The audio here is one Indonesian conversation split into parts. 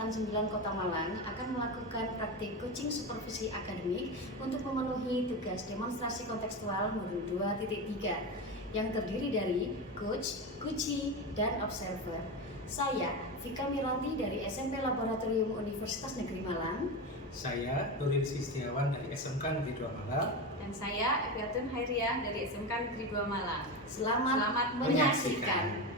Angkatan 9 Kota Malang akan melakukan praktik coaching supervisi akademik untuk memenuhi tugas demonstrasi kontekstual modul 2.3 yang terdiri dari coach, coachee, dan observer. Saya, Vika Miranti dari SMP Laboratorium Universitas Negeri Malang. Saya, Nuril Setiawan dari SMK Negeri 2 Malang. Dan saya, Eviatun Hairiah dari SMK Negeri 2 Malang. Selamat menyaksikan.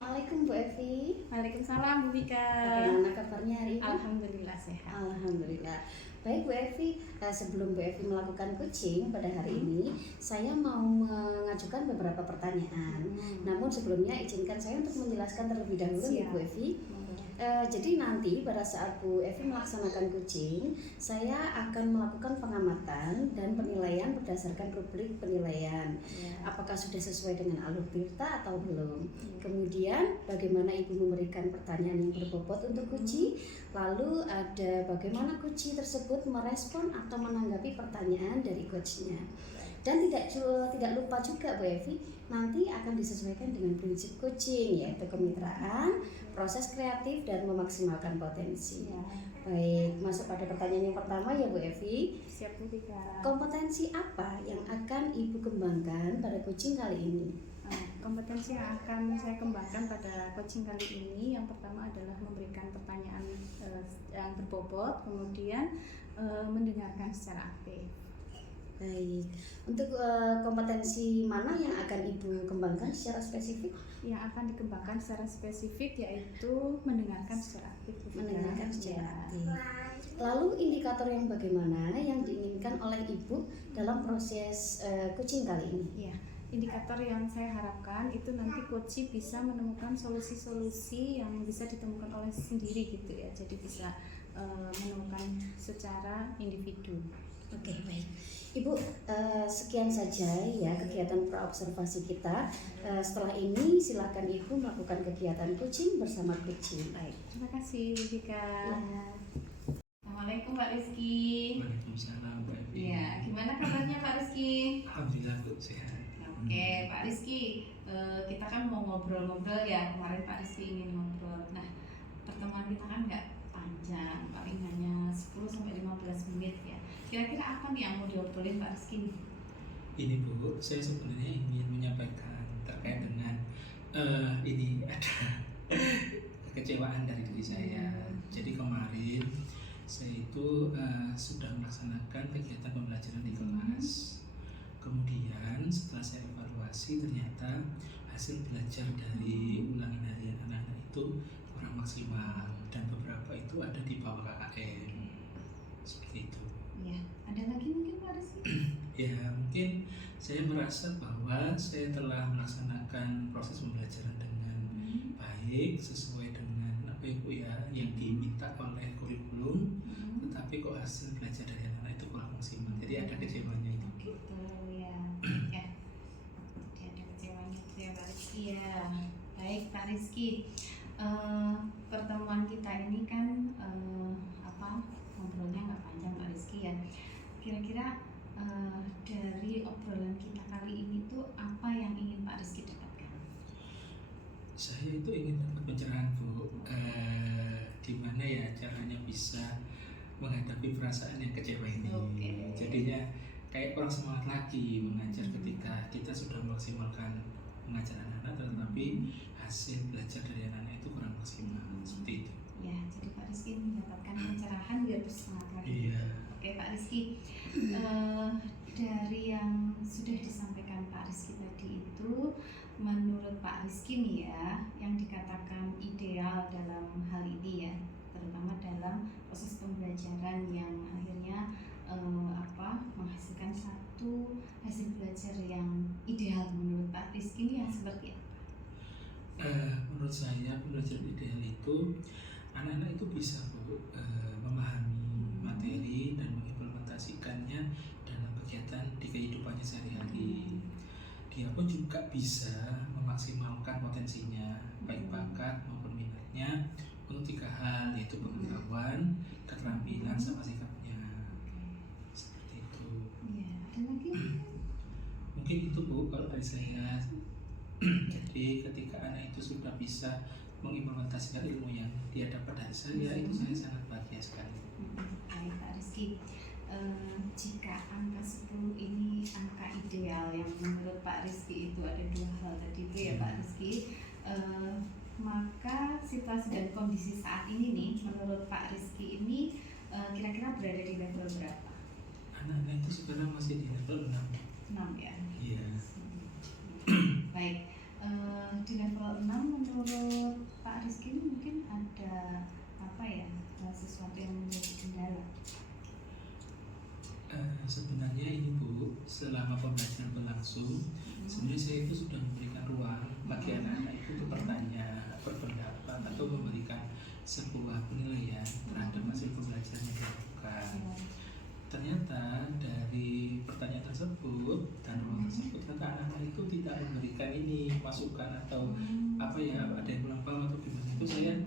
Assalamualaikum Bu Evi. Waalaikumsalam Bu Vika. Bagaimana kabarnya hari ini? Alhamdulillah sehat. Alhamdulillah. Baik Bu Evi, sebelum Bu Evi melakukan coaching pada hari ini, saya mau mengajukan beberapa pertanyaan. Namun sebelumnya izinkan saya untuk menjelaskan terlebih dahulu ya Bu Evi. Jadi nanti pada saat Bu Evi melaksanakan coaching, saya akan melakukan pengamatan dan penilaian berdasarkan rubrik penilaian. Apakah sudah sesuai dengan alur tirta atau belum. Kemudian bagaimana Ibu memberikan pertanyaan yang berbobot untuk coaching. Lalu ada bagaimana coaching tersebut merespon atau menanggapi pertanyaan dari coachnya. Dan tidak lupa juga Bu Evi, nanti akan disesuaikan dengan prinsip coaching, yaitu kemitraan, proses kreatif, dan memaksimalkan potensi. Baik, masuk pada pertanyaan yang pertama ya Bu Evi. Siap Bu Vika. Kompetensi apa yang akan Ibu kembangkan pada coaching kali ini? Kompetensi yang akan saya kembangkan pada coaching kali ini, yang pertama adalah memberikan pertanyaan yang berbobot, kemudian mendengarkan secara aktif. Baik, untuk kompetensi mana yang akan Ibu kembangkan secara spesifik? Yang akan dikembangkan secara spesifik yaitu mendengarkan secara aktif. Mendengarkan secara aktif. Lalu indikator yang bagaimana yang diinginkan oleh Ibu dalam proses coaching kali ini? Ya, indikator yang saya harapkan itu nanti coaching bisa menemukan solusi-solusi yang bisa ditemukan oleh sendiri gitu ya. Jadi bisa menemukan secara individu. Oke, baik. Ibu, sekian saja ya kegiatan praobservasi kita. Setelah ini silakan Ibu melakukan kegiatan coaching bersama coaching. Baik, terima kasih Bu Vika. Ya. Assalamualaikum Pak Rizky. Waalaikumsalam Mbak Evi. Ya, gimana kabarnya Pak Rizky? Alhamdulillah Bu, sehat. Oke, Pak Rizky, kita kan mau ngobrol-ngobrol ya, kemarin Pak Rizky ingin ngobrol. Nah, pertemuan kita kan nggak panjang, paling hanya 10-15 menit ya. Kira-kira apa nih yang mau diobrolin Pak Rizky? Ini Bu, saya sebenarnya ingin menyampaikan terkait dengan ini ada kekecewaan dari diri saya. Jadi kemarin saya itu sudah melaksanakan kegiatan pembelajaran di kelas. Kemudian setelah saya evaluasi ternyata hasil belajar dari ulangan harian anak-anak itu kurang maksimal dan beberapa itu ada di bawah KKM. Seperti itu. Ya, ada lagi mungkin Pak Rizky? Ya, mungkin saya merasa bahwa saya telah melaksanakan proses pembelajaran dengan baik sesuai dengan apa Ibu ya yang diminta oleh kurikulum, tetapi kok hasil belajar dari anak-anak itu kurang maksimal. Jadi ada kecewanya itu. Gitu ya. Ya. Jadi ada kecewanya itu ya Pak Rizky ya. Baik Pak Rizky. Pertemuan kita ini kan ngobrolnya nggak panjang Pak Rizky ya. Kira-kira dari obrolan kita kali ini tuh apa yang ingin Pak Rizky dapatkan? Saya itu ingin dapat pencerahan Bu, di mana ya caranya bisa menghadapi perasaan yang kecewa ini. Jadinya kayak orang semangat lagi mengajar ketika kita sudah memaksimalkan mengajar anak-anak, tetapi hasil belajar dari anak-anak itu kurang maksimal. Seperti itu. Ya, jadi Pak Rizky mendapatkan pencerahan biar bersemangat lagi. Iya. Oke Pak Rizky, dari yang sudah disampaikan Pak Rizky tadi itu, menurut Pak Rizky nih ya, yang dikatakan ideal dalam hal ini ya, terutama dalam proses pembelajaran yang akhirnya menghasilkan satu hasil belajar yang ideal menurut Pak Rizky ini yang seperti apa? Menurut saya pembelajaran ideal itu anak-anak itu bisa memahami materi dan mengimplementasikannya dalam kegiatan di kehidupannya sehari-hari. Dia pun juga bisa memaksimalkan potensinya, baik bakat maupun minatnya untuk 3 hal, yaitu pengetahuan, keterampilan, sama sikapnya. Seperti itu. Ya, ada lagi? Mungkin itu Bu kalau dari saya. Jadi ketika anak itu sudah bisa mengimplementasikan ilmu yang dia dapat dari saya, itu saya sangat bahagia sekali. Baik Pak Rizky, jika angka 10 ini angka ideal yang menurut Pak Rizky itu ada dua hal tadi itu ya Pak Rizky, maka situasi dan kondisi saat ini nih menurut Pak Rizky ini kira-kira berada di level berapa? Anak-anak itu sekarang masih di level 6. 6 ya? Iya. Baik, di level 6 menurut Pak Rizky ini mungkin ada apa ya, sesuatu yang menjadi kendala? Sebenarnya ini Bu, selama pembelajaran berlangsung, sebenarnya saya itu sudah memberikan ruang bagi anak-anak itu untuk bertanya, berpendapat, atau memberikan sebuah penilaian terhadap hasil pembelajaran yang dilakukan. Ternyata dari pertanyaan tersebut dan ruang tersebut, anak-anak itu tidak memberikan ini masukan atau apa ya, ada yang kurang paham atau gimana, itu saya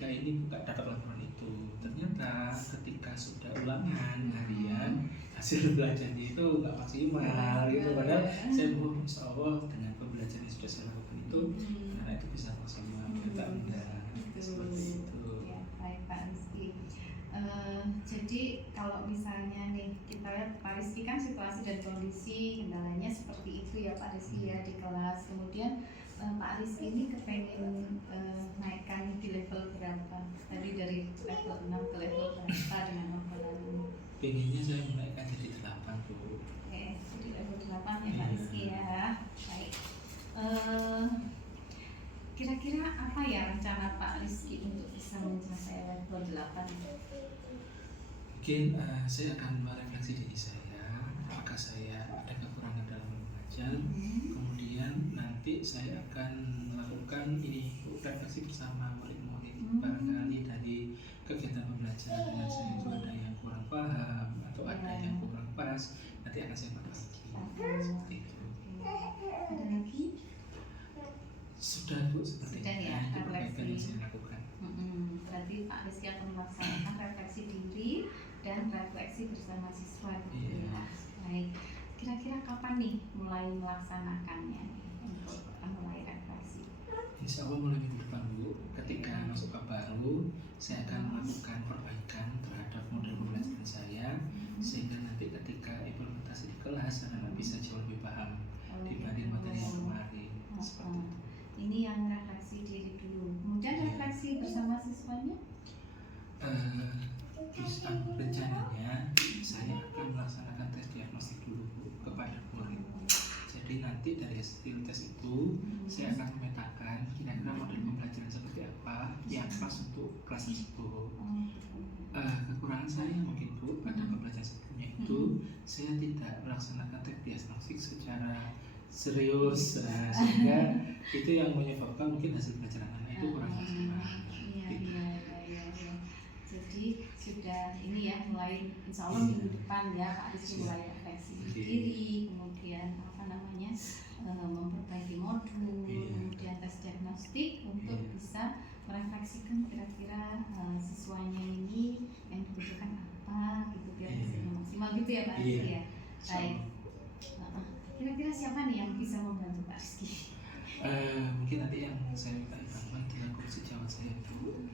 kayak ini bukan dapat laporan itu. Ternyata ketika sudah ulangan harian, hasil belajarnya itu nggak maksimal gitu. Padahal saya mohon insya Allah dengan pembelajaran yang sudah saya lakukan itu anak itu bisa maksimal. Ternyata enggak seperti itu. Ya, baik Pak Rizky. Jadi kalau misalnya nih kita lihat Pak Rizky kan situasi dan kondisi kendalanya seperti itu ya Pak Rizky ya di kelas. Kemudian Pak Rizky ini kepengen naikkan di level berapa? Tadi dari level 6 ke level berapa dengan obrolan ini? Pengennya saya menaikkan jadi 8 Bu. Oke, jadi level 8 ya Pak Rizky ya. Baik. Kira-kira apa ya rencana Pak Rizky untuk bisa mencapai level 8? Mungkin saya akan merefleksi diri saya, apakah saya ada kekurangan dalam belajar. Kemudian nanti saya akan melakukan ini refleksi bersama murid-murid. Barangkali dari kegiatan pembelajaran dengan saya itu ada yang kurang paham atau ada yang kurang pas, nanti akan saya perbaiki. Seperti itu. Ada lagi? Sudah Bu, seperti Sudah ya, itu perbaikan yang refleksi. saya lakukan. Berarti Pak Rizky akan melaksanakan refleksi diri dan refleksi bersama siswa gitu ya. Baik. Kira-kira kapan nih mulai melaksanakannya nih, untuk mulai refleksi? Insya Allah mulai minggu depan Bu, ketika masuk ke baru, saya akan melakukan perbaikan terhadap model pembelajaran saya, sehingga nanti ketika implementasi di kelas anak-anak bisa jauh lebih paham dibanding materi yang kemarin. Seperti itu. Ini yang refleksi diri dulu, kemudian refleksi bersama siswanya? Bisa rencananya saya akan melaksanakan tes diagnostik dulu Bu, kepada murid. Jadi nanti dari hasil tes itu saya akan memetakan kira-kira model pembelajaran seperti apa yang pas untuk kelas tersebut. Kekurangan saya mungkin Bu pada pembelajaran sebelumnya itu saya tidak melaksanakan tes diagnostik secara serius, sehingga itu yang menyebabkan mungkin hasil pelajaran anak itu kurang maksimal. Iya. Jadi sudah ini ya, mulai insya Allah minggu depan ya Pak Rizky mulai refleksi diri, kemudian apa namanya memperbaiki modul, kemudian tes diagnostik untuk bisa merefleksikan kira-kira siswanya ini yang dibutuhkan apa gitu biar hasilnya maksimal gitu ya Pak Rizky ya. Baik. Kira-kira siapa nih yang bisa membantu Pak Rizky? Mungkin nanti yang saya minta bantuan dengan kursi jawab saya Bu.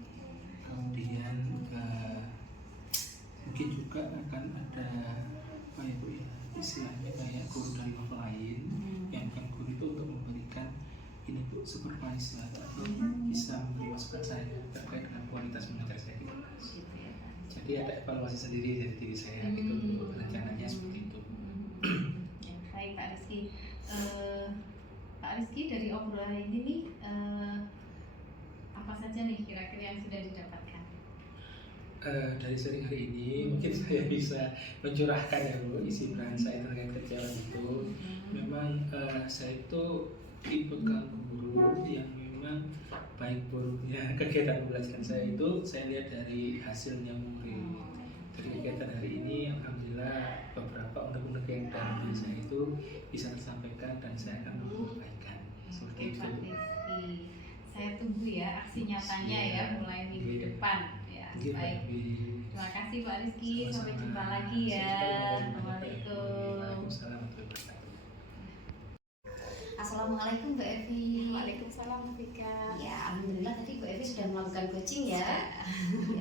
Kemudian mungkin juga akan ada apa ya Bu ya, istilahnya kayak guru dari level lain yang bukan guru itu untuk memberikan ini Bu, supervise lah, atau bisa memberi masukan saya terkait dengan kualitas mengajar saya di kelas. Jadi ada evaluasi sendiri dari diri saya gitu Bu, rencananya seperti itu. Baik Pak Rizky. Pak Rizky, dari obrolan ini nih apa saja nih kira-kira yang sudah didapatkan? Dari sering hari ini mungkin saya bisa mencurahkan ya Bu, isi peran saya terkait kejauhan itu. Memang saya itu ikutkan guru yang memang baik buruknya kegiatan pembelajaran saya itu saya lihat dari hasilnya murid. Dari kegiatan hari ini alhamdulillah beberapa unek-unek yang dari diri saya itu bisa tersampaikan dan saya akan memperbaikan. Seperti itu. Saya tunggu ya aksi nyatanya ya mulai minggu depan ya. Baik. Terima kasih Pak Rizky, sampai jumpa lagi ya. Assalamualaikum. Assalamualaikum Bu Evi. Waalaikumsalam Vika. Ya, alhamdulillah tadi Bu Evi sudah melakukan coaching ya.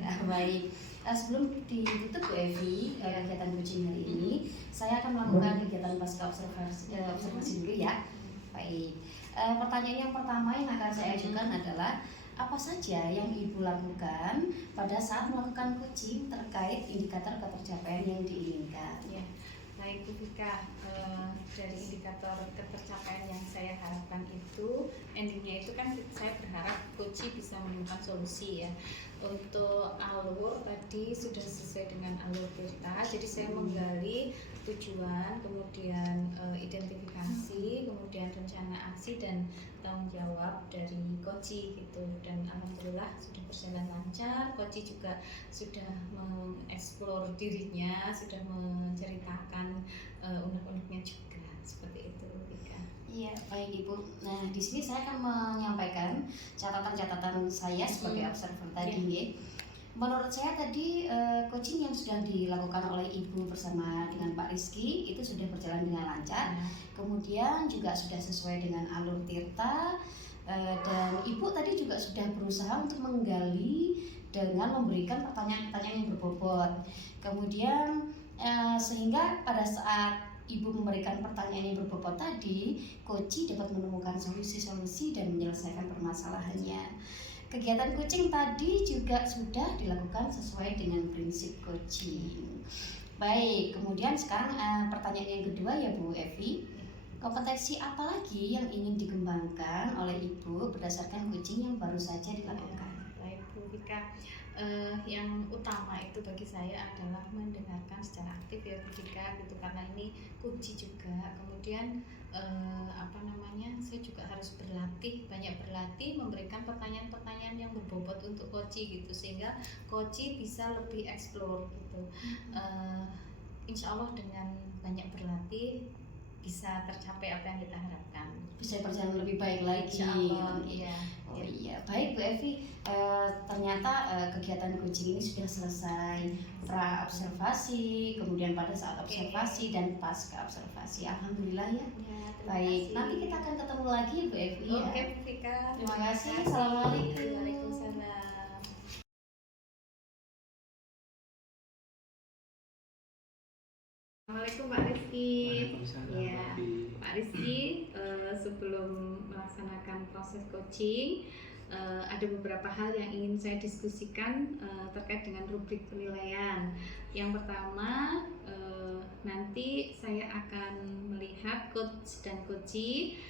Ya, baik. Sebelum ditutup Bu Evi kegiatan coaching hari ini, saya akan melakukan kegiatan pasca observasi dulu ya. Baik. Pertanyaan yang pertama yang akan saya ajukan adalah apa saja yang Ibu lakukan pada saat melakukan coaching terkait indikator ketercapaian yang diinginkan? Ya, baik Bu Vika, dari indikator ketercapaian yang saya harapkan itu endingnya itu kan saya berharap coaching bisa menemukan solusi ya. Untuk alur tadi sudah sesuai dengan alur kita, jadi saya menggali tujuan, kemudian identifikasi, kemudian rencana aksi dan tanggung jawab dari coaching gitu. Dan alhamdulillah sudah berjalan lancar. Coaching juga sudah mengeksplor dirinya, sudah menceritakan unek-uneknya juga seperti itu, Vika. Iya, baik Ibu. Nah, di sini saya akan menyampaikan catatan-catatan saya sebagai observer tadi ya. Menurut saya tadi coaching yang sudah dilakukan oleh Ibu bersama dengan Pak Rizky itu sudah berjalan dengan lancar. Kemudian juga sudah sesuai dengan alur Tirta, dan Ibu tadi juga sudah berusaha untuk menggali dengan memberikan pertanyaan-pertanyaan yang berbobot. Kemudian sehingga pada saat Ibu memberikan pertanyaan yang berbobot tadi, coaching dapat menemukan solusi-solusi dan menyelesaikan permasalahannya. Kegiatan coaching tadi juga sudah dilakukan sesuai dengan prinsip coaching. Baik, kemudian sekarang pertanyaan yang kedua ya Bu Evi. Kompetensi apa lagi yang ingin dikembangkan oleh Ibu berdasarkan coaching yang baru saja dilakukan? Baik Bu Vika, yang utama itu bagi saya adalah mendengarkan secara aktif ya Bu Vika gitu, karena ini kunci juga. Kemudian saya juga harus banyak berlatih memberikan pertanyaan-pertanyaan yang berbobot untuk coaching gitu, sehingga coaching bisa lebih explore gitu. Insya Allah dengan banyak berlatih bisa tercapai apa yang kita harapkan, bisa berjalan lebih baik lagi. Insya Allah, iya. Oh iya, baik Bu Evi. Ternyata kegiatan coaching ini sudah selesai, pra observasi, kemudian pada saat observasi dan pasca observasi. Alhamdulillah ya. Baik, nanti kita akan ketemu lagi Bu Evi ya. Oke Bu Vika. Terima kasih. Assalamualaikum. Waalaikumsalam. Assalamualaikum Pak Rizky. Waalaikumsalam, Ya, Pak Pak Rizky, sebelum melaksanakan proses coaching, ada beberapa hal yang ingin saya diskusikan terkait dengan rubrik penilaian. Yang pertama, nanti saya akan melihat coach dan coachee,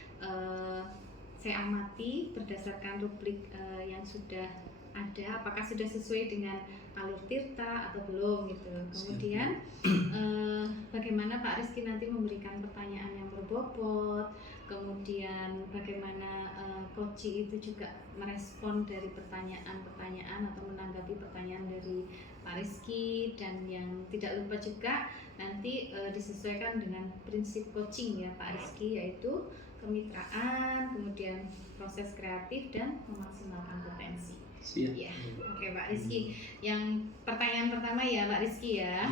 saya amati berdasarkan rubrik yang sudah ada, apakah sudah sesuai dengan alur Tirta atau belum gitu. Kemudian bagaimana Pak Rizky nanti memberikan pertanyaan yang berbobot, kemudian bagaimana coaching itu juga merespon dari pertanyaan-pertanyaan atau menanggapi pertanyaan dari Pak Rizky, dan yang tidak lupa juga nanti disesuaikan dengan prinsip coaching ya Pak Rizky, yaitu kemitraan, kemudian proses kreatif dan memaksimalkan potensi. Siap. Ya, oke Pak Rizky. Yang pertanyaan pertama ya Pak Rizky ya.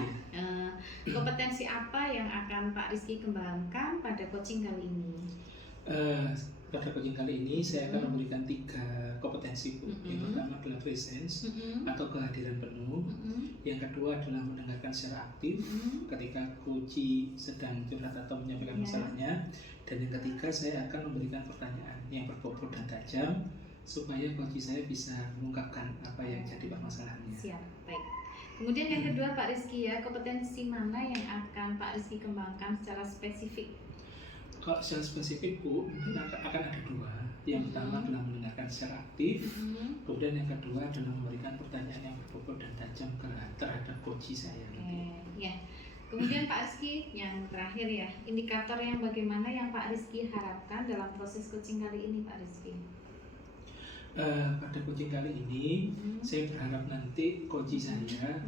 Kompetensi apa yang akan Pak Rizky kembangkan pada coaching kali ini? Pada coaching kali ini saya akan memberikan 3 kompetensi Bu. Yang pertama adalah presence atau kehadiran penuh. Yang kedua adalah mendengarkan secara aktif ketika coachee sedang curhat atau menyampaikan masalahnya. Dan yang ketiga, saya akan memberikan pertanyaan yang berbobot dan tajam supaya coachee saya bisa mengungkapkan apa yang jadi permasalahannya. Siap, baik. Kemudian yang kedua Pak Rizky ya, kompetensi mana yang akan Pak Rizky kembangkan secara spesifik? Kalau secara spesifik Bu, akan ada 2. Yang pertama adalah mendengarkan secara aktif, kemudian yang kedua adalah memberikan pertanyaan yang berbobot dan tajam terhadap coachee saya. Ya. Kemudian Pak Rizky, yang terakhir ya, indikator yang bagaimana yang Pak Rizky harapkan dalam proses coaching kali ini Pak Rizky? Pada coaching kali ini, saya berharap nanti coachee saya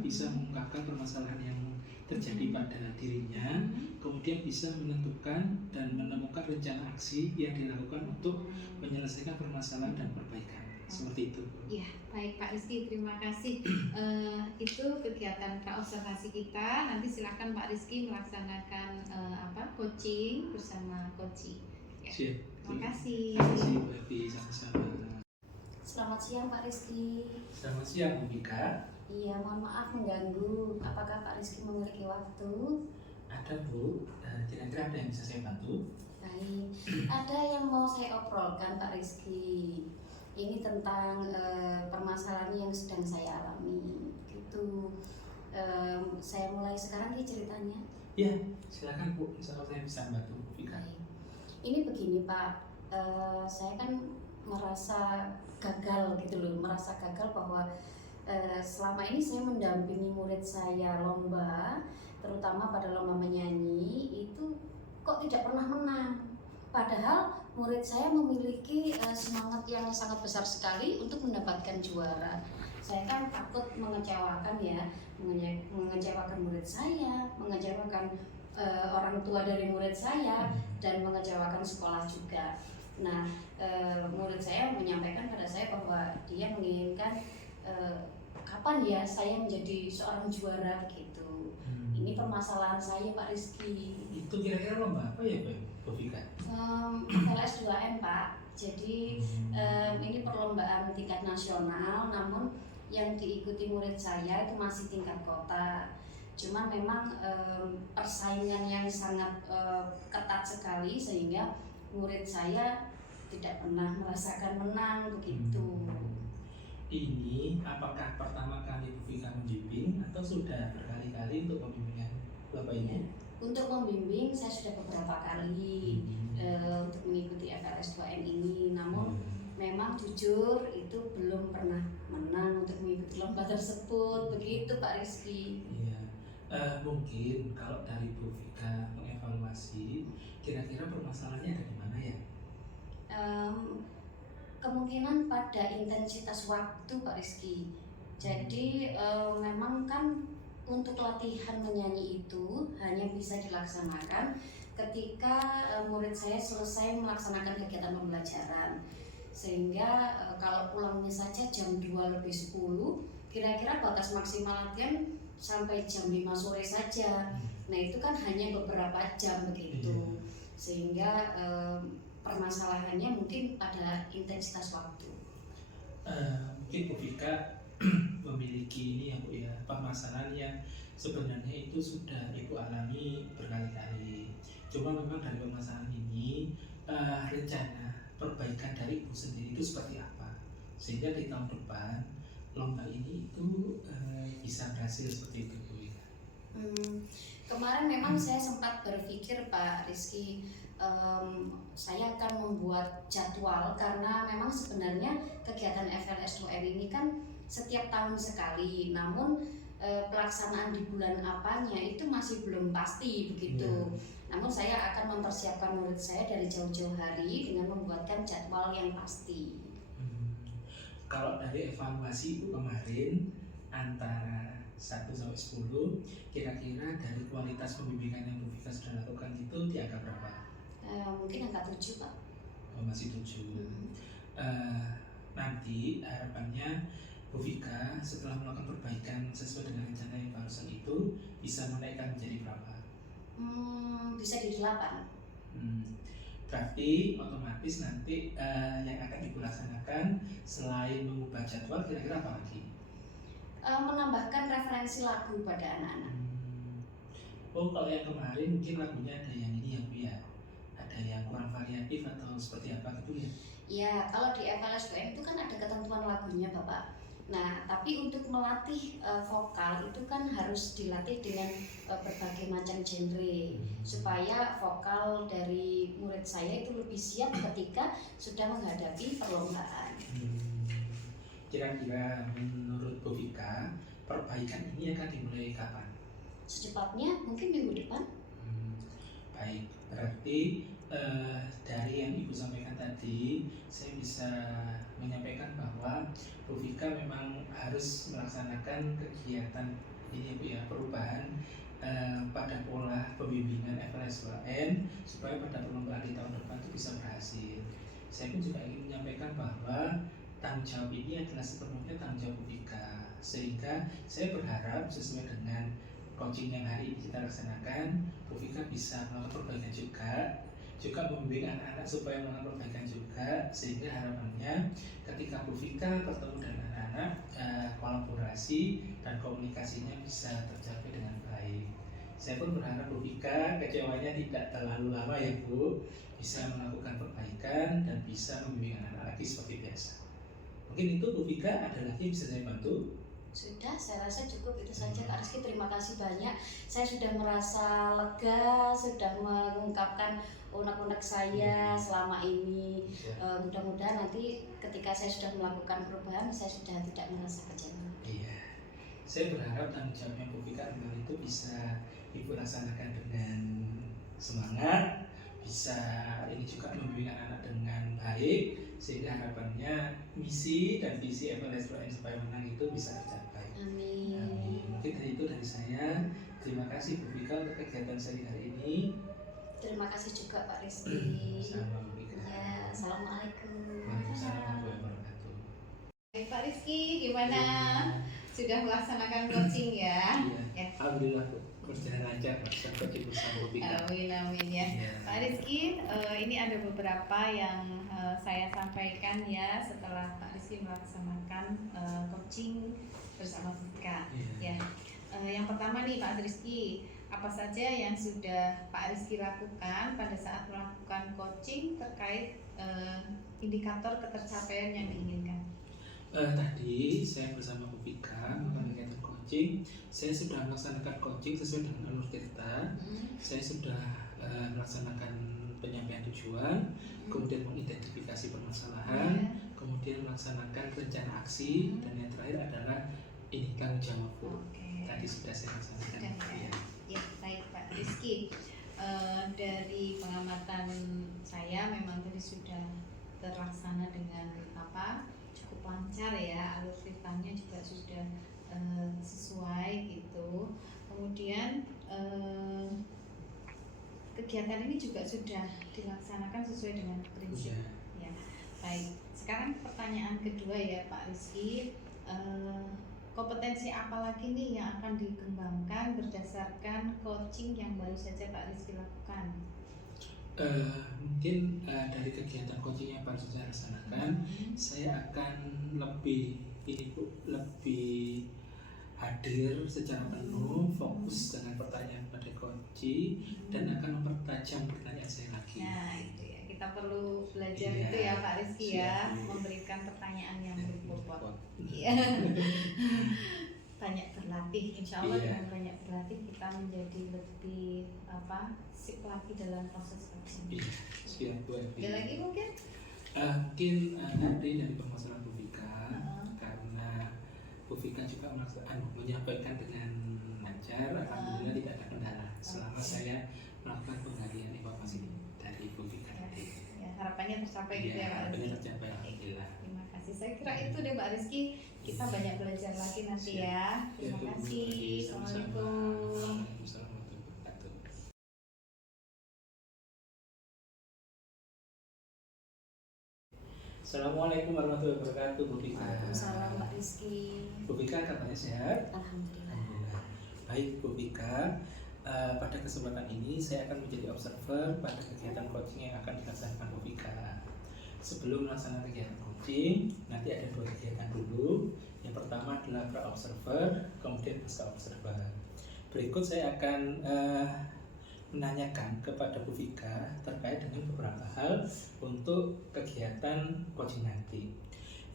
bisa mengungkapkan permasalahan yang terjadi pada dirinya, kemudian bisa menentukan dan menemukan rencana aksi yang dilakukan untuk menyelesaikan permasalahan dan perbaikan. Seperti itu. Ya, baik Pak Rizky, terima kasih. Itu kegiatan praobservasi kita. Nanti silakan Pak Rizky melaksanakan coaching bersama coachee. Siap. Terima kasih. Terima kasih Bu Evi, sama-sama. Selamat siang Pak Rizky. Selamat siang Bu Mika. Iya, mohon maaf mengganggu. Apakah Pak Rizky memiliki waktu? Ada Bu, kira-kira ada yang bisa saya bantu? Baik, ada yang mau saya obrolkan Pak Rizky. Ini tentang permasalahan yang sedang saya alami. Gitu. Saya mulai sekarang nih ceritanya. Ya, silakan Bu. Insya Allah saya bisa bantu Bu Mika. Baik. Ini begini Pak, saya kan merasa gagal gitu loh, merasa gagal bahwa selama ini saya mendampingi murid saya lomba, terutama pada lomba menyanyi, itu kok tidak pernah menang. Padahal murid saya memiliki semangat yang sangat besar sekali untuk mendapatkan juara. Saya kan takut mengecewakan ya, mengecewakan murid saya, mengecewakan orang tua dari murid saya, dan mengecewakan sekolah juga. Nah, murid saya menyampaikan pada saya bahwa dia menginginkan kapan ya saya menjadi seorang juara gitu. Ini permasalahan saya Pak Rizky. Itu kira-kira lomba apa ya Bu Mika? LS2N Pak. Jadi ini perlombaan tingkat nasional, namun yang diikuti murid saya itu masih tingkat kota. Cuman memang persaingan yang sangat ketat sekali sehingga murid saya tidak pernah merasakan menang begitu. Ini apakah pertama kali Bu Mika membimbing atau sudah berkali-kali untuk membimbingnya Bapak ini? Untuk membimbing saya sudah beberapa kali untuk mengikuti FLS2N ini, namun memang jujur itu belum pernah menang untuk mengikuti lomba tersebut. Begitu Pak Rizky. Iya. Mungkin kalau dari Bu Mika mengevaluasi, kira-kira permasalahannya ada di mana ya? Kemungkinan pada intensitas waktu Pak Rizky. Jadi memang kan untuk latihan menyanyi itu hanya bisa dilaksanakan ketika murid saya selesai melaksanakan kegiatan pembelajaran. Sehingga kalau pulangnya saja jam 2:10, kira-kira batas maksimal latihan sampai jam 5 sore saja. Nah itu kan hanya beberapa jam begitu. Sehingga permasalahannya mungkin pada intensitas waktu. Mungkin Bu Mika memiliki ini ya Bu ya, permasalahan yang sebenarnya itu sudah Ibu alami berkali-kali. Cuma memang dari permasalahan ini rencana perbaikan dari Ibu sendiri itu seperti apa, sehingga di tahun depan lomba ini itu bisa berhasil seperti itu Bu Mika. Kemarin memang saya sempat berpikir Pak Rizky, saya akan membuat jadwal karena memang sebenarnya kegiatan FLS2R ini kan setiap tahun sekali, namun pelaksanaan di bulan apanya itu masih belum pasti begitu. Namun saya akan mempersiapkan murid saya dari jauh-jauh hari dengan membuatkan jadwal yang pasti. Kalau dari evaluasi Ibu kemarin antara 1 sampai 10, kira-kira dari kualitas pembimbingan yang Bu Mika sudah lakukan itu di angka berapa? Mungkin angka 7 Pak. Masih 7. Nanti harapannya Bu Mika setelah melakukan perbaikan sesuai dengan rencana yang barusan itu bisa menaikkan menjadi berapa? Bisa di 8. Berarti otomatis nanti yang akan Ibu laksanakan selain mengubah jadwal kira-kira apa lagi? Menambahkan referensi lagu pada anak-anak. Oh, kalau yang kemarin mungkin lagunya ada yang ini ya Bu ya, ada yang kurang variatif atau seperti apa gitu ya? Ya, kalau di FLS2N itu kan ada ketentuan lagunya Bapak. Nah, tapi untuk melatih vokal itu kan harus dilatih dengan berbagai macam genre supaya vokal dari murid saya itu lebih siap ketika sudah menghadapi perlombaan. Kira-kira menurut Bu Mika perbaikan ini akan dimulai kapan? Secepatnya, mungkin minggu depan. Baik, berarti dari yang Ibu sampaikan tadi, saya bisa menyampaikan bahwa Bu Mika memang harus melaksanakan kegiatan ini Bu ya, perubahan pada pola pembimbingan FLS2N supaya pada perlombaan di tahun depan itu bisa berhasil. Saya pun juga ingin menyampaikan bahwa tanggung jawab ini adalah sepenuhnya tanggung jawab Bu Mika, sehingga saya berharap sesuai dengan coaching yang hari ini kita laksanakan, Bu Mika bisa melakukan perbaikan juga juga membimbing anak-anak supaya melakukan perbaikan juga, sehingga harapannya ketika Bu Vika bertemu dengan anak-anak, kolaborasi dan komunikasinya bisa tercapai dengan baik. Saya pun berharap Bu Vika kecewanya tidak terlalu lama ya Bu, bisa melakukan perbaikan dan bisa membimbing anak-anak lagi seperti biasa. Mungkin itu Bu Vika, ada lagi yang bisa saya bantu? Sudah, saya rasa cukup itu saja Kak Rizky. Terima kasih banyak. Saya sudah merasa lega, sudah mengungkapkan unek-unek saya selama ini. Mudah-mudahan nanti ketika saya sudah melakukan perubahan, saya sudah tidak merasa kecewa. Iya, saya berharap tanggung jawabnya Bu Vika itu bisa Ibu laksanakan dengan semangat, bisa ini juga membimbing anak-anak dengan baik, sehingga harapannya misi dan visi FLS supaya menang itu bisa tercapai. Amin. Amin. Mungkin itu dari saya. Terima kasih Bu Vika untuk kegiatan saya hari ini. Terima kasih juga Pak Rizky. Sama Bu Vika. Ya, assalamualaikum. Waalaikumsalam warahmatullahi wabarakatuh. Baik, Pak Rizky, gimana? Sudah melaksanakan coaching ya? Iya. Alhamdulillah berjalan lancar sampai di bersama Bu Vika. Amin amin ya. Iya. Pak Rizky, ini ada beberapa yang saya sampaikan ya setelah Pak Rizky melaksanakan coaching bersama Bu Vika. Iya. Ya. Yang pertama nih Pak Rizky, apa saja yang sudah Pak Rizky lakukan pada saat melakukan coaching terkait indikator ketercapaian yang diinginkan? Tadi saya bersama Bu Vika melakukan kegiatan coaching. Saya sudah melaksanakan coaching sesuai dengan alur kita. Saya sudah melaksanakan penyampaian tujuan, kemudian mengidentifikasi permasalahan, kemudian melaksanakan rencana aksi, dan yang terakhir adalah ini tanggung jawab. Oke. Tadi sudah saya laksanakan. Sudah, Iya. Ya, baik Pak Rizky. Dari pengamatan saya memang tadi sudah terlaksana dengan cukup lancar ya, alur ceritanya juga sudah sesuai gitu. Kemudian kegiatan ini juga sudah dilaksanakan sesuai dengan prinsip. Ya, baik. Sekarang pertanyaan kedua ya Pak Rizky. Kompetensi apa lagi nih yang akan dikembangkan berdasarkan coaching yang baru saja Pak Rizky lakukan? Mungkin dari kegiatan coaching yang baru saya laksanakan, saya akan lebih hadir secara penuh, fokus dengan pertanyaan pada coaching, dan akan mempertajam pertanyaan saya lagi. Nah itu ya, kita perlu belajar Iya, itu ya Pak Rizky ya, siap. memberikan pertanyaan yang berbobot. Iya. Iya. Banyak berlatih, insya Allah Iya. dengan banyak berlatih kita menjadi lebih sip lagi dalam proses coaching. Iya, siap Bu Evi. Ada lagi mungkin? Mungkin tadi dari permasalahan Bu Vika, karena Bu Vika juga menyampaikan dengan lancar, alhamdulillah tidak ada kendala selama saya melakukan penggalian informasi dari Bu Vika tadi. Ya, harapannya tercapai gitu ya Pak Iya, Rizky. benar tercapai alhamdulillah. Terima kasih. Saya kira itu deh Mbak Rizky. Kita banyak belajar lagi nanti ya. Terima Bu, kasih. sama-sama. Assalamualaikum. Waalaikumsalam warahmatullahi wabarakatuh. Assalamualaikum warahmatullahi wabarakatuh Bu Vika. Waalaikumsalam Pak Rizky. Bu Vika kabarnya sehat? Alhamdulillah. Alhamdulillah. Baik Bu Vika, pada kesempatan ini saya akan menjadi observer pada kegiatan coaching yang akan dilaksanakan Bu Vika. Sebelum melaksanakan kegiatan coaching, nanti ada 2 kegiatan dulu. Yang pertama adalah pra-observer, kemudian pasca-observer. Berikut saya akan menanyakan kepada Bu Vika terkait dengan beberapa hal untuk kegiatan coaching nanti.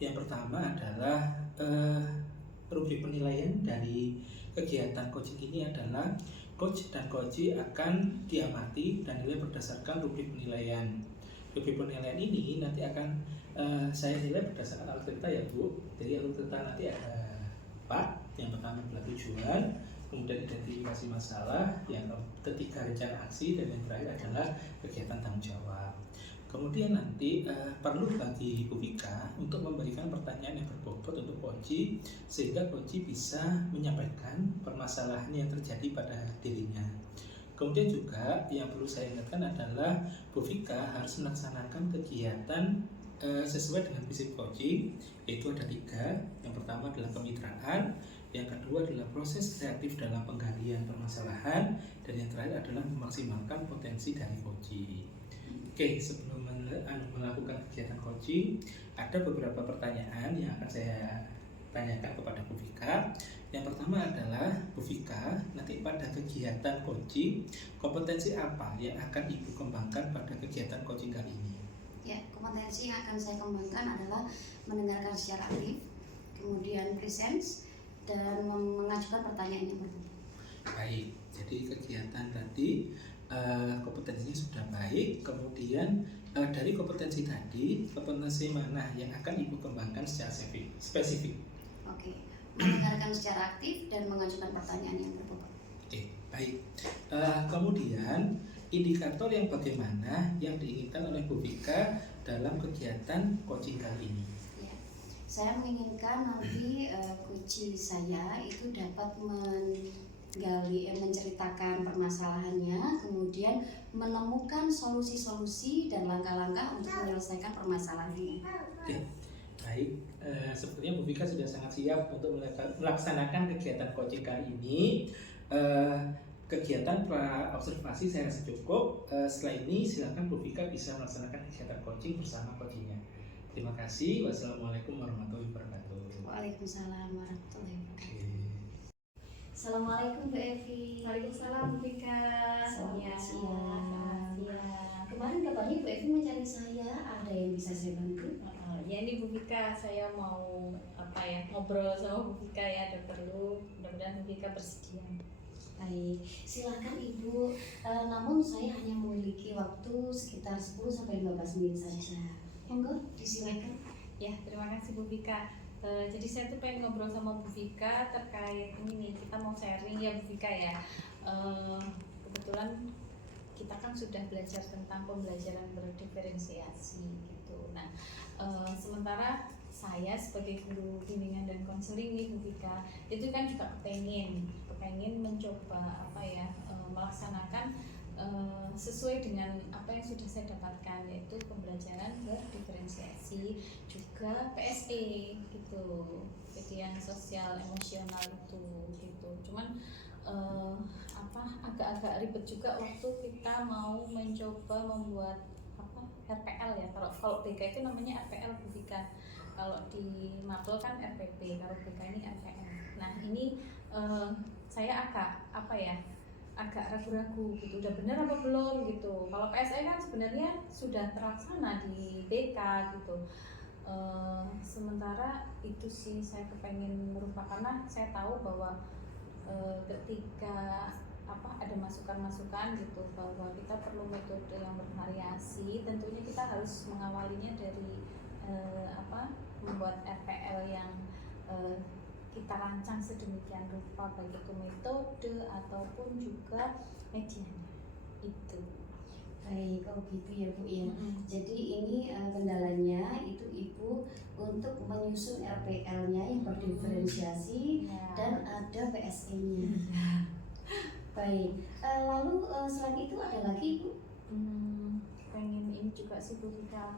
Yang pertama adalah rubrik penilaian dari kegiatan coaching ini adalah coach dan coachee akan diamati dan nilai berdasarkan rubrik penilaian. Rubrik penilaian ini nanti akan saya nilai berdasarkan alur cerita ya Bu. Jadi alur cerita nanti ada 4. Yang pertama adalah tujuan, kemudian identifikasi masalah, yang ketiga rencana aksi, dan yang terakhir adalah kegiatan tanggung jawab. Kemudian nanti perlu bagi Bu Vika untuk memberikan pertanyaan yang berbobot untuk coachee, sehingga coachee bisa menyampaikan permasalahan yang terjadi pada dirinya. Kemudian juga yang perlu saya ingatkan adalah Bu Vika harus melaksanakan kegiatan sesuai dengan prinsip coaching, yaitu ada 3. Yang pertama adalah kemitraan, yang kedua adalah proses kreatif dalam penggalian permasalahan, dan yang terakhir adalah memaksimalkan potensi dari coaching. Oke, sebelum melakukan kegiatan coaching, ada beberapa pertanyaan yang akan saya tanyakan kepada Bu Vika. Yang pertama adalah, Bu Vika, nanti pada kegiatan coaching, kompetensi apa yang akan Ibu kembangkan pada kegiatan coaching kali ini? Ya, kompetensi yang akan saya kembangkan adalah mendengarkan secara aktif, kemudian presence, dan mengajukan pertanyaan yang berbeda. Baik, jadi kegiatan tadi kompetensinya sudah baik. Kemudian dari kompetensi tadi, kompetensi mana yang akan Ibu kembangkan secara spesifik? Oke, mendengarkan secara aktif dan mengajukan pertanyaan yang berbobot. Oke, baik. Kemudian indikator yang bagaimana yang diinginkan oleh Bu Vika dalam kegiatan coaching kali ini? Ya, saya menginginkan nanti coach saya itu dapat menceritakan permasalahannya, kemudian menemukan solusi-solusi dan langkah-langkah untuk menyelesaikan permasalahannya. Oke, baik. Sepertinya Bu Vika sudah sangat siap untuk melaksanakan kegiatan coaching kali ini. Kegiatan pra observasi saya rasa cukup. Setelah ini silakan Bu Vika bisa melaksanakan kegiatan coaching bersama coachingnya. Terima kasih. Wassalamualaikum warahmatullahi wabarakatuh. Waalaikumsalam warahmatullahi wabarakatuh. Oke. Assalamualaikum Bu Evi. Waalaikumsalam Bu Vika. Selamat siang. Siang. Kemarin kabarnya Bu Evi mencari saya, ada yang bisa saya bantu? Ya ini Bu Vika, saya mau ngobrol sama Bu Vika ya, ada perlu. Mudah-mudahan Bu Vika bersedia. Baik, silakan Ibu. Namun saya hanya memiliki waktu sekitar 10-15 menit saja. Monggo, disilakan. Ya, terima kasih Bu Vika. Jadi saya tuh pengen ngobrol sama Bu Vika terkait ini nih, kita mau sharing ya Bu Vika ya. Kebetulan kita kan sudah belajar tentang pembelajaran berdiferensiasi gitu. Nah, sementara saya sebagai guru bimbingan dan konseling nih Bu Vika, itu kan juga pengen mencoba melaksanakan sesuai dengan apa yang sudah saya dapatkan, yaitu pembelajaran berdiferensiasi juga PSE gitu, jadi yang sosial emosional itu gitu. Cuman agak-agak ribet juga waktu kita mau mencoba membuat RPL ya. Kalau BK itu namanya RPL Bu Vika. Kalau di Mapel kan RPP, kalau BK ini RPL. Nah ini saya agak ragu-ragu gitu, udah bener apa belum gitu. Kalau PSE kan sebenarnya sudah terlaksana di BK gitu. Sementara itu sih saya kepengen merubah, karena saya tahu bahwa ketika ada masukan-masukan gitu bahwa kita perlu metode yang bervariasi, tentunya kita harus mengawalinya dari membuat RPL yang kita rancang sedemikian rupa, baik itu metode ataupun juga medianya itu. Baik, oh gitu ya Bu ya. Jadi ini kendalanya itu Ibu untuk menyusun RPL-nya yang berdiferensiasi dan ada PSE-nya. Baik, lalu selain itu ada lagi Ibu? Pengen ini juga sih Bu Vika,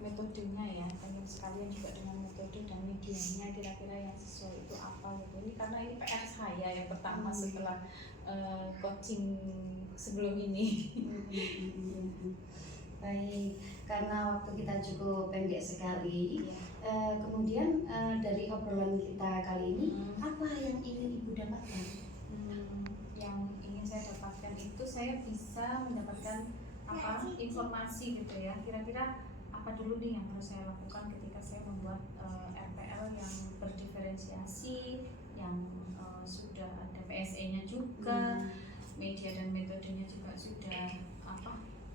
metodenya ya, pengen sekalian juga dengan metode dan medianya kira-kira yang sesuai itu apa gitu. Ini karena ini PR saya yang pertama setelah coaching sebelum ini. Baik, karena waktu kita cukup pendek sekali, kemudian dari obrolan kita kali ini, apa yang ingin Ibu dapatkan? Yang ingin saya dapatkan itu saya bisa mendapatkan informasi gitu ya, kira-kira apa dulu nih yang harus saya lakukan ketika saya membuat RPL yang berdiferensiasi, yang sudah ada PSE-nya juga, media dan metodenya juga sudah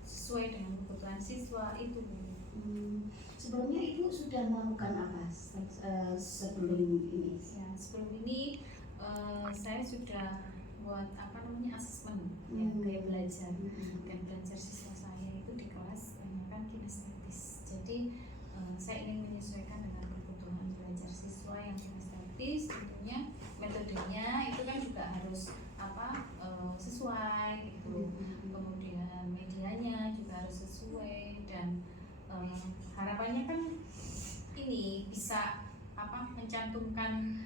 sesuai dengan kebutuhan siswa itu. Sebelumnya Ibu sudah melakukan apa sebelum ini? Ya, sebelum ini saya sudah buat asesmen gaya belajar dan belajar siswa saya itu di kelas banyakkan kinestetis. Jadi saya ingin menyesuaikan dengan kebutuhan belajar siswa yang kinestetis. Tentunya metodenya itu kan juga harus sesuai gitu. Kemudian medianya juga harus sesuai, dan harapannya kan ini bisa mencantumkan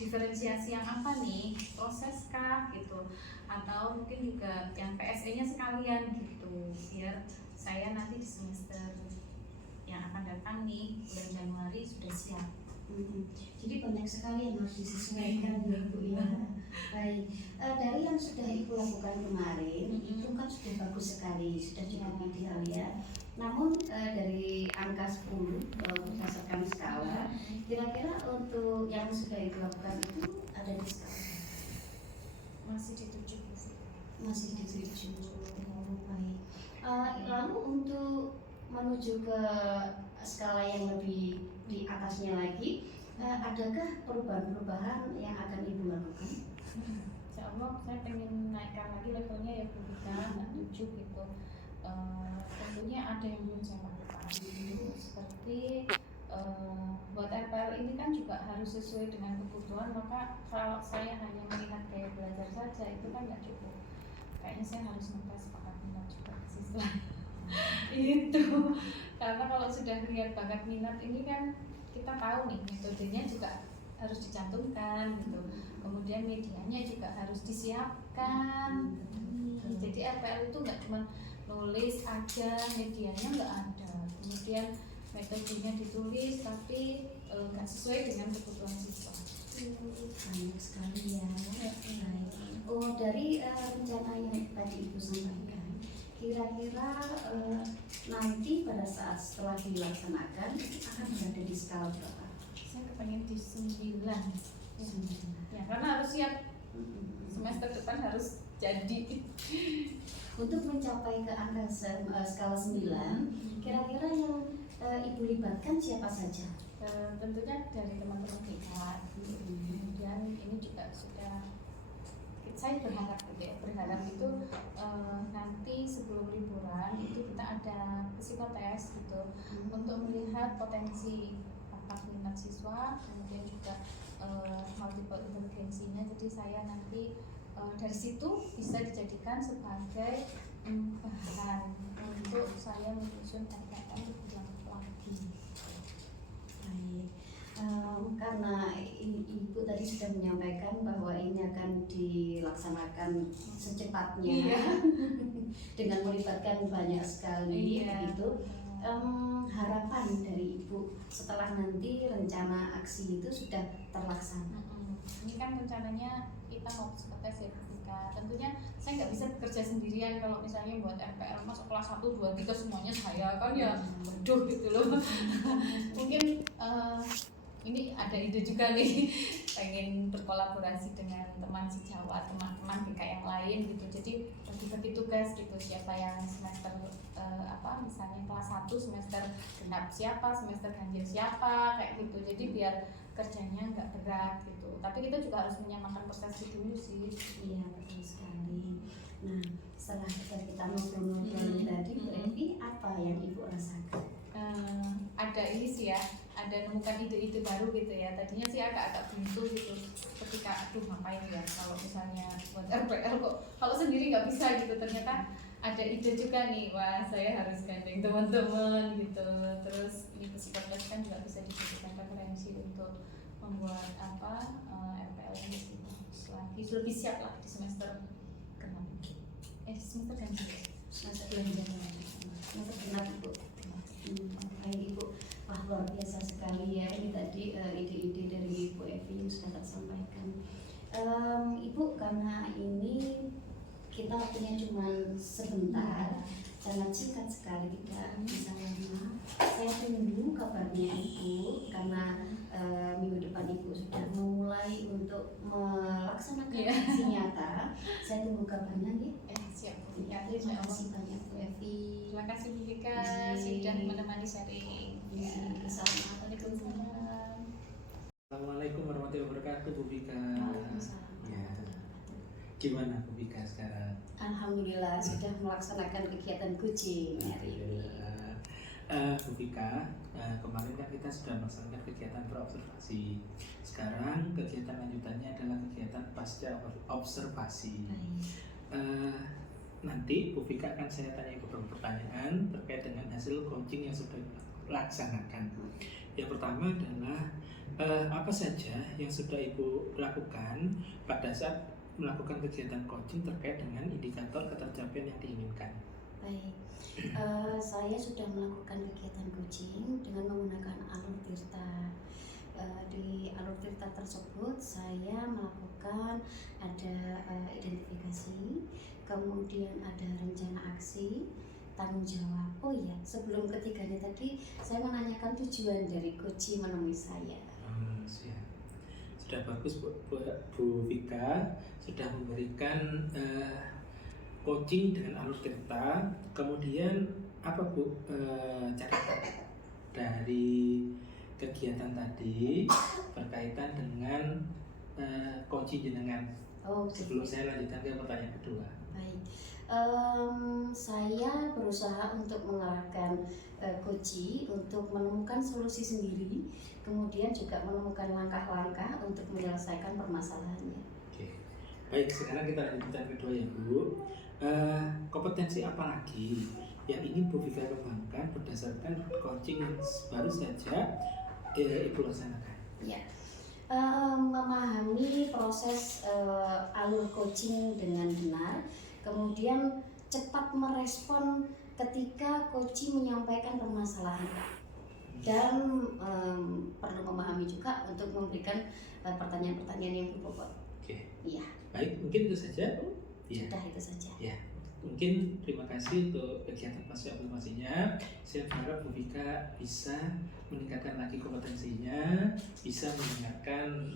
diferensiasi yang apa nih, proses kah gitu, atau mungkin juga yang PSE-nya sekalian gitu, biar saya nanti di semester yang akan datang nih bulan Januari sudah siap. Jadi banyak sekali yang harus disesuaikan ya Bu ya. Baik, dari yang sudah Ibu lakukan kemarin itu kan sudah bagus sekali, sudah cukup ideal ya. Namun dari angka 10 berdasarkan skala, kira-kira untuk yang sudah Ibu lakukan itu ada di skala Masih di 7 sih. masih di 7. Oh, baik. Lalu untuk menuju ke skala yang lebih di atasnya lagi, adakah perubahan-perubahan yang akan Ibu lakukan? Insya Allah saya pengen naikkan lagi levelnya ya Bu Vika, 7 gitu. Tentunya ada yang belum saya lakukan gitu. Seperti buat RPL ini kan juga harus sesuai dengan kebutuhan, maka kalau saya hanya melihat gaya belajar saja itu kan nggak cukup. Kayaknya saya harus ngetes bakat minat juga ke siswa. Itu karena kalau sudah lihat bakat minat ini kan kita tahu nih metodenya juga harus dicantumkan gitu, kemudian medianya juga harus disiapkan. Jadi RPL itu nggak cuma nulis aja, medianya nggak ada, kemudian metodenya ditulis tapi nggak sesuai dengan kebutuhan siswa. Banyak sekali ya. Baik. Oh, dari rencana yang tadi Ibu sampaikan, kira-kira nanti pada saat setelah dilaksanakan akan berada di skala berapa? Saya kepengen di 9 ya, karena harus siap semester depan harus jadi. Untuk mencapai ke angka skala 9, kira-kira yang Ibu libatkan siapa saja? Tentunya dari teman-teman kita. Kemudian ini juga sudah saya berharap gitu ya, berharap itu nanti sebelum liburan itu kita ada psikotes gitu untuk melihat potensi bakat minat siswa, kemudian juga multiple inteligensinya. Jadi saya nanti dari situ bisa dijadikan sebagai bahan untuk saya menyusun RPL lebih lagi. Baik. Karena Ibu tadi sudah menyampaikan bahwa ini akan dilaksanakan secepatnya, Iya. dengan melibatkan banyak sekali Iya. begitu. Harapan dari Ibu setelah nanti rencana aksi itu sudah terlaksana. Ini kan rencananya kita mau psikotes ya ketika tentunya saya nggak bisa bekerja sendirian. Kalau misalnya buat RPL masuk kelas 1, 2, 3 semuanya saya kan ya waduh gitu loh. Mungkin ini ada ide juga nih pengen berkolaborasi dengan teman sejawat, teman-teman BK yang lain gitu. Jadi bagi-bagi tugas gitu, siapa yang semester misalnya kelas 1 semester genap siapa, semester ganjil siapa, kayak gitu. Jadi biar kerjanya nggak berat gitu. Tapi kita juga harus menyamakan persepsi dulu sih. Iya, betul sekali. Nah, setelah kita ngobrol-ngobrol tadi, berarti apa yang Ibu rasakan? Ada ini sih ya, ada nemukan ide-ide baru gitu ya. Tadinya sih agak-agak buntu gitu ketika aduh ngapain ya kalau misalnya buat RPL kok kalau sendiri nggak bisa gitu. Ternyata ada ide juga nih, wah saya harus gandeng teman-teman gitu. Terus ini psikotes kan juga bisa dijadikan referensi untuk membuat RPL yang lebih bagus lagi, lebih siap lah di semester genap. Semester ganjil. Semester Januari, semester genap Ibu. Baik Ibu, wah luar biasa sekali ya ini tadi ide-ide dari Ibu Evi yang sudah tersampaikan. Ibu, karena ini kita waktunya cuma sebentar, sangat singkat sekali, tidak bisa lama. Saya tunggu kabarnya Ibu karena minggu depan Ibu sudah memulai untuk melaksanakan aksi nyata. Saya tunggu kabarnya nih. Siap. Ya, terima kasih banyak Bu Evi. Terima kasih Bu Vika sudah menemani sharing. Assalamualaikum. Assalamualaikum warahmatullahi wabarakatuh Bu Vika. Waalaikumsalam. Ya. Gimana Bu Vika sekarang? Alhamdulillah sudah melaksanakan kegiatan kucing hari ini. Bu Vika, kemarin kan kita sudah melaksanakan kegiatan berobservasi. Sekarang kegiatan lanjutannya adalah kegiatan pasca observasi. Nanti Bu Vika akan saya tanya beberapa pertanyaan terkait dengan hasil coaching yang sudah dilaksanakan. Yang pertama adalah apa saja yang sudah Ibu lakukan pada saat melakukan kegiatan coaching terkait dengan indikator ketercapaian yang diinginkan. Baik, saya sudah melakukan kegiatan coaching dengan menggunakan alur tirta. Di alur tirta tersebut saya melakukan ada identifikasi, kemudian ada rencana aksi, tanggung jawab. Oh iya, sebelum ketiganya tadi saya menanyakan tujuan dari coaching menemui saya. Siap. Sudah bagus Bu Vika, sudah memberikan coaching dengan alur tirta. Kemudian apa Bu catatan dari kegiatan tadi berkaitan dengan coaching jenengan? Sebelum saya lanjutkan ke pertanyaan kedua. Baik, saya berusaha untuk mengarahkan coaching untuk menemukan solusi sendiri, kemudian juga menemukan langkah-langkah untuk menyelesaikan permasalahannya. Oke. Baik, sekarang kita lanjutkan kedua ya Bu. Kompetensi apa lagi yang ingin Bu Vika kembangkan berdasarkan coaching yang baru saja Ibu laksanakan? Ya, memahami proses alur coaching dengan benar, kemudian cepat merespon ketika coaching menyampaikan permasalahan, dan perlu memahami juga untuk memberikan pertanyaan-pertanyaan yang berbobot. Oke. Iya. Baik, mungkin itu saja Bu. Ya. Sudah itu saja. Ya, mungkin terima kasih untuk kegiatan afirmasinya. Saya berharap Bu Vika bisa meningkatkan lagi kompetensinya, bisa mendengarkan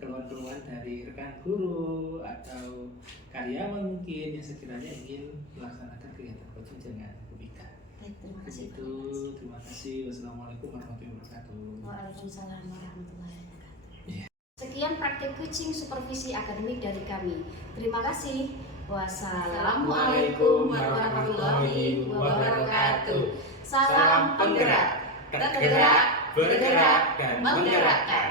keluhan-keluhan dari rekan guru atau karyawan mungkin yang sekiranya ingin melaksanakan kegiatan coaching dengan Bu Vika. Baik, terima kasih. Itu, terima kasih. Wassalamualaikum warahmatullahi wabarakatuh. Waalaikumsalam warahmatullahi wabarakatuh. Iya. Sekian praktik coaching supervisi akademik dari kami. Terima kasih. Wassalamualaikum warahmatullahi wabarakatuh. Salam penggerak, tergerak, bergerak, dan menggerakkan.